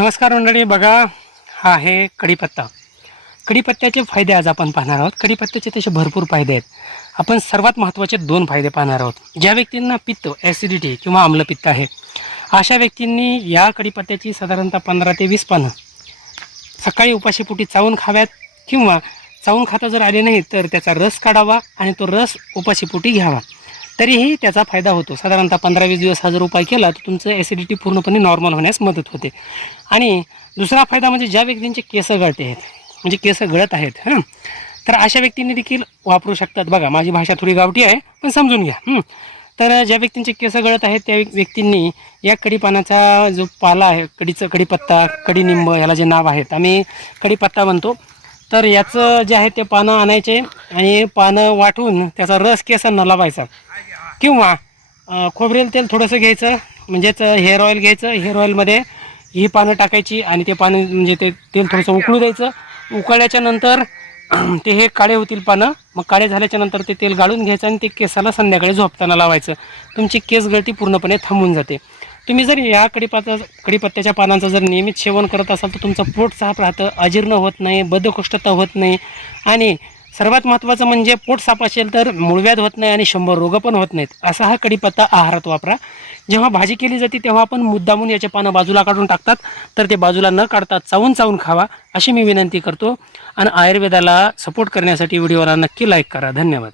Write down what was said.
नमस्कार मंडळी बघा हा आहे कढीपत्ता. कढीपत्त्याचे फायदे आज आपण पाहणार आहोत. कढीपत्त्याचे तसे भरपूर फायदे आहेत. आपण सर्वात महत्त्वाचे दोन फायदे पाहणार आहोत. ज्या व्यक्तींना पित्त ॲसिडिटी किंवा आम्लपित्त आहे अशा व्यक्तींनी या कढीपत्त्याची साधारणतः पंधरा ते वीस पानं सकाळी उपाशीपोटी चावून खाव्यात किंवा चावून खाता जर आले नाही तर त्याचा रस काढावा आणि तो रस उपाशीपोटी घ्यावा. तरीही त्याचा फायदा होतो. साधारणतः पंधरा वीस दिवस हा जर उपाय केला तर तुमचं ॲसिडिटी पूर्णपणे नॉर्मल होण्यास मदत होते. आणि दुसरा फायदा म्हणजे ज्या व्यक्तींचे केस गळते आहेत म्हणजे केस गळत आहेत हां तर अशा व्यक्तींनी देखील वापरू शकतात. बघा माझी भाषा थोडी गावठी आहे पण समजून घ्या तर ज्या व्यक्तींचे केस गळत आहेत त्या व्यक्तींनी या कढीपानाचा जो पाला आहे कडीचं कढीपत्ता कढीनिंब याला जे नाव आहेत आम्ही कढीपत्ता म्हणतो. तर याचं जे आहे ते पानं आणायचे आणि पानं वाटून त्याचा रस केसांना लावायचा. किंवा खोबरेल तेल थोडंसं घ्यायचं म्हणजेच हेअर ऑइल घ्यायचं. हेअर ऑइलमध्ये ही पानं टाकायची आणि ते पानं म्हणजे ते तेल थोडंसं उकळू द्यायचं. उकळल्याच्या नंतर ते हे काळे होतील पानं. मग काळे झाल्याच्यानंतर ते तेल गाळून घ्यायचं आणि ते केसाला संध्याकाळी झोपताना लावायचं. तुमची केस गळती पूर्णपणे थांबून जाते. तुम्ही जर या कडीपत्ता कडीपत्त्याच्या पानांचं जर नियमित सेवन करत असाल तर तुमचं पोट साफ राहतं अजीर्ण होत नाही बद्धकोष्ठता होत नाही आणि सर्वात महत्त्वाचं म्हणजे पोट साफ असेल तर मुळव्याध होत नाही आणि शंभर रोग पण होत नाहीत. असा हा कडीपत्ता आहारात वापरा. जेव्हा भाजी केली जाते तेव्हा आपण मुद्दामून याचे पानं बाजूला काढून टाकतात. तर ते बाजूला न काढता चावून चावून खावा अशी मी विनंती करतो. आणि आयुर्वेदाला सपोर्ट करण्यासाठी व्हिडिओला नक्की लाईक करा. धन्यवाद.